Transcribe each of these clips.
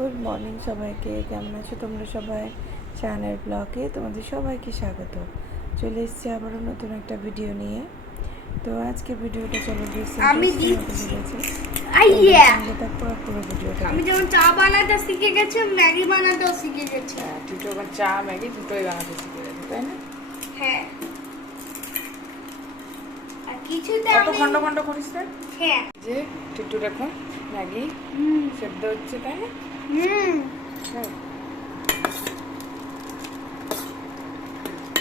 Good morning সবাইকে। কেমন আছো তোমরা সবাই? চ্যানেল ব্লগে তোমাদের সবাইকে স্বাগত। চলে এসেছি আবারও নতুন একটা ভিডিও নিয়ে। তো আজকে ভিডিওটা চলো আমি আর পুরো ভিডিওটা আমি যেমন চা বানাতে শিখে গেছি ম্যাগি বানাতেও শিখে গেছি। দুটো এখন চা ম্যাগি দুটোই বানাতে শিখে গেছে তাই না? হ্যাঁ। আর কিছুতে আমি খন্ড খন্ড করিস না হ্যাঁ। যে একটু দেখো ম্যাগি হুম। সেদ্ধ হচ্ছে তাই না? হুম।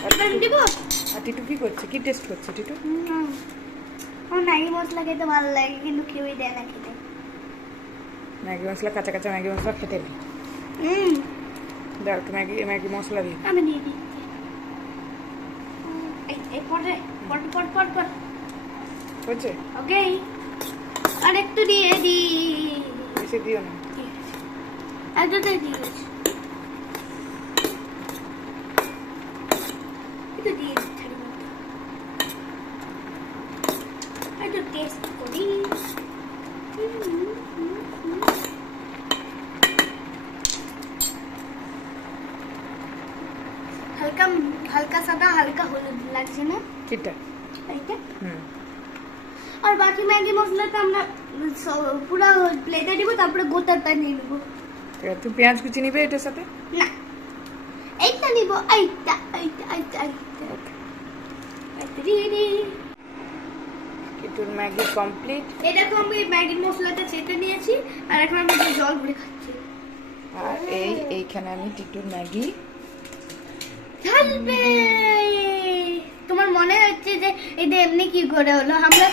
এবার দিব। আর টিটু কি করছে? কি টেস্ট করছে টিটু? ম্যাগি মশলা খেতে ভালো লাগে কিন্তু কেউই দেয় না খেতে। ম্যাগি মশলা কাঁচা কাঁচা ম্যাগি মশলা খেতে দিই। হুম। দাও একটু ম্যাগি ম্যাগি মশলা দিই। আমি দিয়ে দিচ্ছি এই এই পটে পট পট পট পট হচ্ছে? ওকে আর একটু দিয়ে দি বেশি দিও না। একটাই দিয়ে গেছি একটু দিয়ে একটু টেস্ট করি হালকা হালকা সাদা হালকা হলুদ লাগছে না কিটা এইটা হুম আর বাকি ম্যাগি মশলাটা আমরা পুরো প্লেটে দিব তারপরে গোটাটা নিয়ে নেব এবার তুই পেঁয়াজ কুচি নিবে এটার সাথে? না। এইটা নিব এইটা এইটা এইটা এইটা। ম্যাগি কমপ্লিট এটাকে আমি ম্যাগি মশলাটা চেটে নিয়েছি আর এখন আমি জল ভরে খাচ্ছি। আর এই এইখানে আমি টিটুর ম্যাগি। ঢালবে তোমার মনে হচ্ছে যে এটা এমনি কি করে হলো? আমরা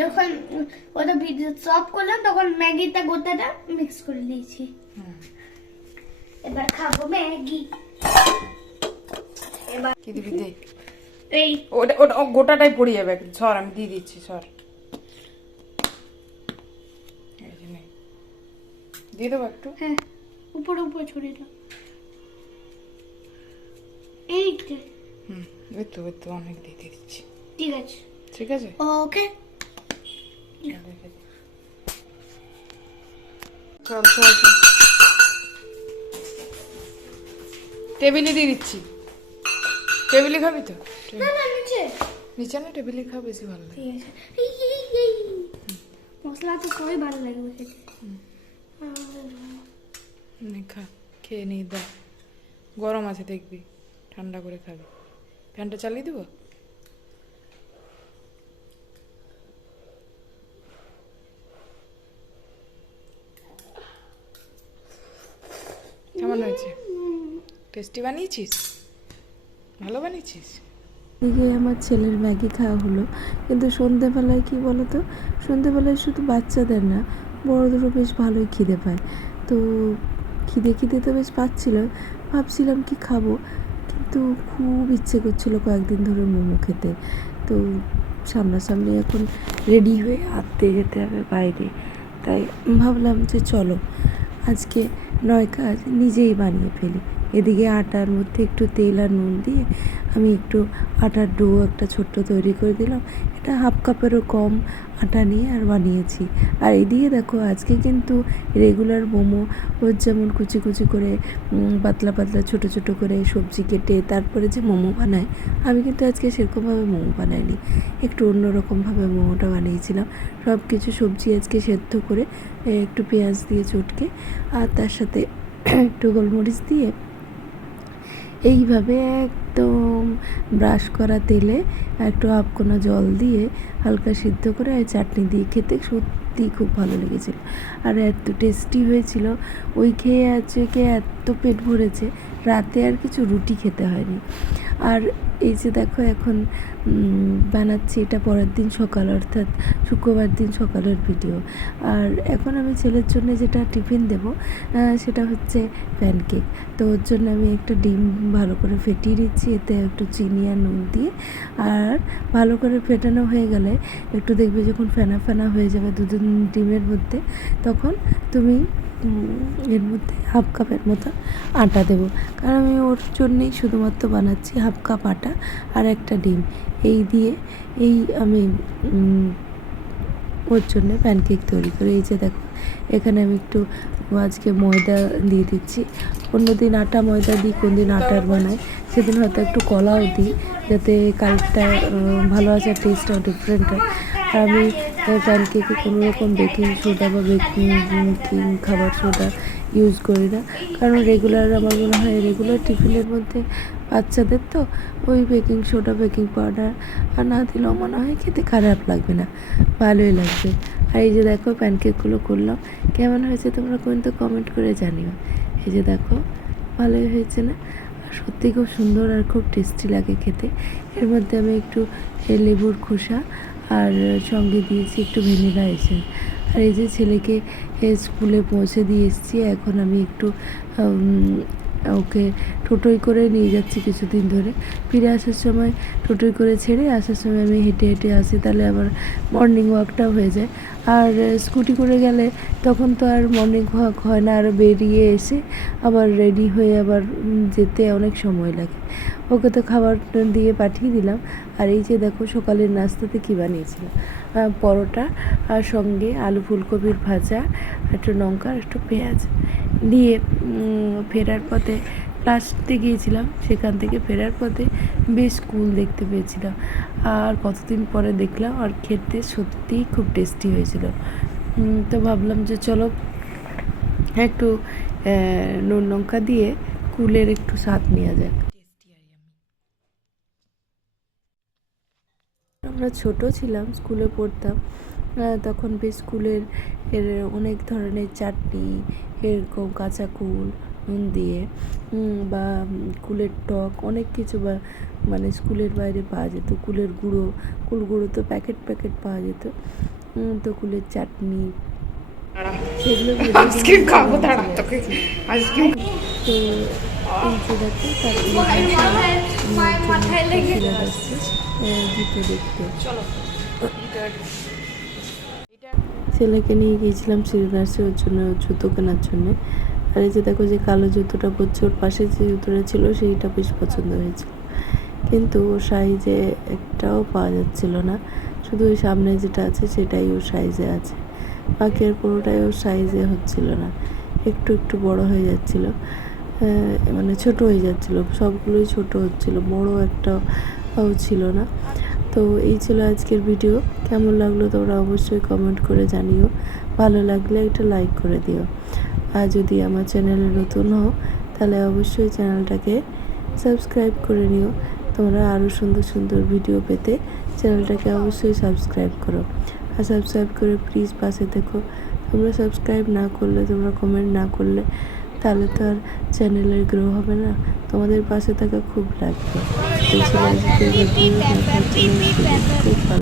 যখন ওটা ভিডিও চপ করলাম তখন ম্যাগিটা গোটাটা মিক্স করে দিয়েছি। এবার খাব ম্যাগি। এবার কি দিবি দে। এই ওটা ওটা গোটাটাই পড়ে যাবে সর আমি দিয়ে দিচ্ছি সর। দিয়ে দেবো একটু? হ্যাঁ উপরে উপরে ছড়িয়ে দাও। এই হুম ওই তো ওই তো অনেক দিয়ে দিয়ে দিচ্ছি। ঠিক আছে। ঠিক আছে? ওকে। চল চল চল। টেবিলে দিয়ে দিচ্ছি। টেবিলে খাবি তো? না না নিচে। নিচে না টেবিলে খাও বেশি ভালো লাগে। ঠিক আছে। মশলা তো সবাই ভালো লাগবে খেতে। খা খেয়ে নিই দা। গরম আছে দেখবি। ঠান্ডা করে খাবি। ফ্যানটা চালিয়ে দেবো? কেমন হয়েছে? টেস্টি বানিয়েছিস? ভালো বানিয়েছিস? এদিকে আমার ছেলের ম্যাগি খাওয়া হলো। কিন্তু সন্ধেবেলায় কি বলো তো সন্ধেবেলায় শুধু বাচ্চাদের না, বড়দেরও বেশ ভালোই খিদে পায়। তো খিদে খিদে তো বেশ পাচ্ছিল। ভাবছিলাম কি খাব, কিন্তু খুব ইচ্ছে করছিল কয়েকদিন ধরে মোমো খেতে। তো সামনাসামনি এখন রেডি হয়ে আঁততে যেতে হবে বাইরে। তাই ভাবলাম যে চলো, আজকে নয় কাজ নিজেই বানিয়ে ফেলি। এদিকে আটার মধ্যে একটু তেল আর নুন দিয়ে আমি একটু আটার ডো একটা ছোট্ট তৈরি করে দিলাম। এটা হাফ কাপেরও কম আটা নিয়ে আর বানিয়েছি। আর এদিকে দেখো, আজকে কিন্তু রেগুলার মোমো যেমন কুচি কুচি করে পাতলা পাতলা ছোট ছোট করে সবজি কেটে তারপরে যে মোমো বানায়, আমি কিন্তু আজকে সেরকমভাবে মোমো বানাইনি। একটু অন্যরকমভাবে মোমোটা বানিয়েছিলাম। সব কিছু সবজি আজকে সেদ্ধ করে একটু পেঁয়াজ দিয়ে চটকে, আর তার সাথে একটু গোলমরিচ দিয়ে এইভাবে একদম ব্রাশ করা তেলে একটু আপকোনা জল দিয়ে হালকা সিদ্ধ করে আর চাটনি দিয়ে খেতে সত্যি খুব ভালো লেগেছিল। আর এত টেস্টি হয়েছিল। ওই খেয়ে আছে কে এত পেট ভরেছে, রাতে আর কিছু রুটি খেতে হয়নি। আর এই যে দেখো এখন বানাচ্ছি এটা পরের দিন সকাল অর্থাৎ শুক্রবার দিন সকালের ভিডিও আর এখন আমি ছেলের জন্য যেটা টিফিন দেব সেটা হচ্ছে প্যানকেক তো ওর জন্য আমি একটা ডিম ভালো করে ফেটিয়ে নিচ্ছি, এতে একটু চিনি আর নুন দিয়ে। আর ভালো করে ফেটানো হয়ে গেলে একটু দেখবে যখন ফেনা ফেনা হয়ে যাবে দু দিন ডিমের মধ্যে, তখন তুমি এর মধ্যে হাফ কাপের মতো আটা দেবো। কারণ আমি ওর জন্যেই শুধুমাত্র বানাচ্ছি হাফ কাপ আটা আর একটা ডিম। এই দিয়ে, এই আমি ওর জন্য প্যানকেক তৈরি করি। এই যে দেখো, এখানে আমি একটু আজকে ময়দা দিয়ে দিচ্ছি। অন্যদিন আটা ময়দা দিই কোন দিন আটার বানাই। সেদিন হয়তো একটু কলাও দিই, যাতে কালটা ভালো আছে টেস্টটা ডিফারেন্ট হয়। আর আমি প্যানকেকে কোনো রকম বেকিং সোডা বা বেকিং খাবার সোডা ইউজ করি না। কারণ রেগুলার আমার মনে হয় রেগুলার টিফিনের মধ্যে বাচ্চাদের তো ওই বেকিং সোডা বেকিং পাউডার আর না দিলেও মনে হয় খেতে খারাপ লাগবে না, ভালোই লাগবে। আর এই যে দেখো প্যানকেকগুলো করলাম, কেমন হয়েছে তোমরা কিন্তু কমেন্ট করে জানিও। এই যে দেখো, ভালোই হয়েছে না? সত্যি খুব সুন্দর আর খুব টেস্টি লাগে খেতে। এর মধ্যে আমি একটু লেবুর খোসা আর সঙ্গে দিয়েছি একটু ভ্যানিলা এসেন্স। আর এই যে ছেলেকে স্কুলে পৌঁছে দিয়ে এসেছি। এখন আমি একটু ওকে টোটোই করে নিয়ে যাচ্ছি কিছুদিন ধরে। ফিরে আসার সময় টোটোই করে ছেড়ে আসার সময় আমি হেঁটে হেঁটে আসি, তাহলে আমার মর্নিং ওয়াকটাও হয়ে যায়। আর স্কুটি করে গেলে তখন তো আর মর্নিং ওয়াক হয় না, আর বেরিয়ে এসে আবার রেডি হয়ে আবার যেতে অনেক সময় লাগে। ওকে তো খাবার দিয়ে পাঠিয়ে দিলাম। আর এই যে দেখো সকালের নাস্তাতে কী বানিয়েছিলাম পরোটা, আর সঙ্গে আলু ফুলকপির ভাজা, একটু লঙ্কা একটু পেঁয়াজ। দিয়ে ফেরার পথে ক্লাসতে গিয়েছিলাম। সেখান থেকে ফেরার পথে বেশ কুল দেখতে পেয়েছিলাম। আর কতদিন পরে দেখলাম, আর খেতে সত্যিই খুব টেস্টি হয়েছিল। তো ভাবলাম যে চলো একটু নুন লঙ্কা দিয়ে কুলের একটু স্বাদ নেওয়া যাক। আমরা ছোট ছিলাম স্কুলে পড়তাম তখন বেশ স্কুলের এর অনেক ধরনের চাটনি এরকম কাঁচা কুল নুন দিয়ে বা কুলের টক অনেক কিছু বা মানে স্কুলের বাইরে পাওয়া যেত। কুলের গুঁড়ো কুল গুঁড়ো তো প্যাকেট প্যাকেট পাওয়া যেত। তো কুলের চাটনি। সেগুলো তো ছেলেকে নিয়ে গিয়েছিলাম শ্রীনিবাসে ওর জন্য জুতো কেনার জন্যে। আর এই যে দেখো যে কালো জুতোটা পরছে, ওর পাশে যে জুতোটা ছিল, সেইটা বেশ পছন্দ হয়েছিল। কিন্তু ওর সাইজে একটাও পাওয়া যাচ্ছিল না। শুধু ওই সামনে যেটা আছে, সেটাই ওর সাইজে আছে। বাকি আর পুরোটাই ওর সাইজে হচ্ছিল না। একটু একটু বড় হয়ে যাচ্ছিল। মানে ছোট হয়ে যাচ্ছিল, সবগুলোই ছোট হচ্ছিল, বড় একটা একটাও ছিল না। তো এই ছিল আজকের ভিডিও, কেমন লাগল তোমরা অবশ্যই কমেন্ট করে জানিও, ভালো লাগলে একটা লাইক করে দিও। আর যদি আমার চ্যানেলে নতুন হও, তাহলে অবশ্যই চ্যানেলটাকে সাবস্ক্রাইব করে নিও। তোমরা আরও সুন্দর সুন্দর ভিডিও পেতে চ্যানেলটাকে অবশ্যই সাবস্ক্রাইব করো। আর সাবস্ক্রাইব করে প্লিজ পাশে দেখো তোমরা সাবস্ক্রাইব না করলে, তোমরা কমেন্ট না করলে তাহলে তো আর চ্যানেলের গ্রো হবে না। তোমাদের পাশে থাকা খুব লাগবে। খুব ভালো।